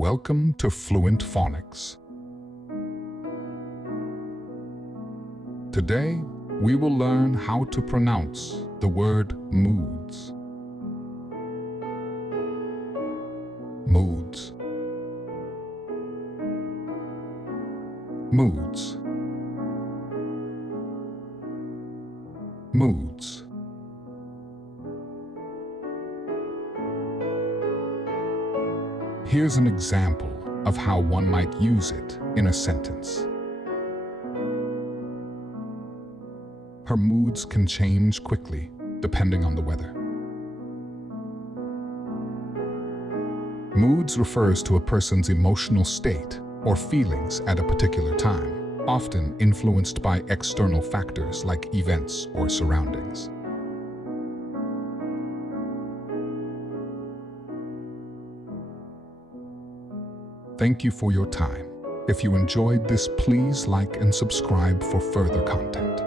Welcome to Fluent Phonics. Today, we will learn how to pronounce the word moods. Moods. Moods. Moods. Here's an example of how one might use it in a sentence. Her moods can change quickly, depending on the weather. Moods refers to a person's emotional state or feelings at a particular time, often influenced by external factors like events or surroundings. Thank you for your time. If you enjoyed this, please like and subscribe for further content.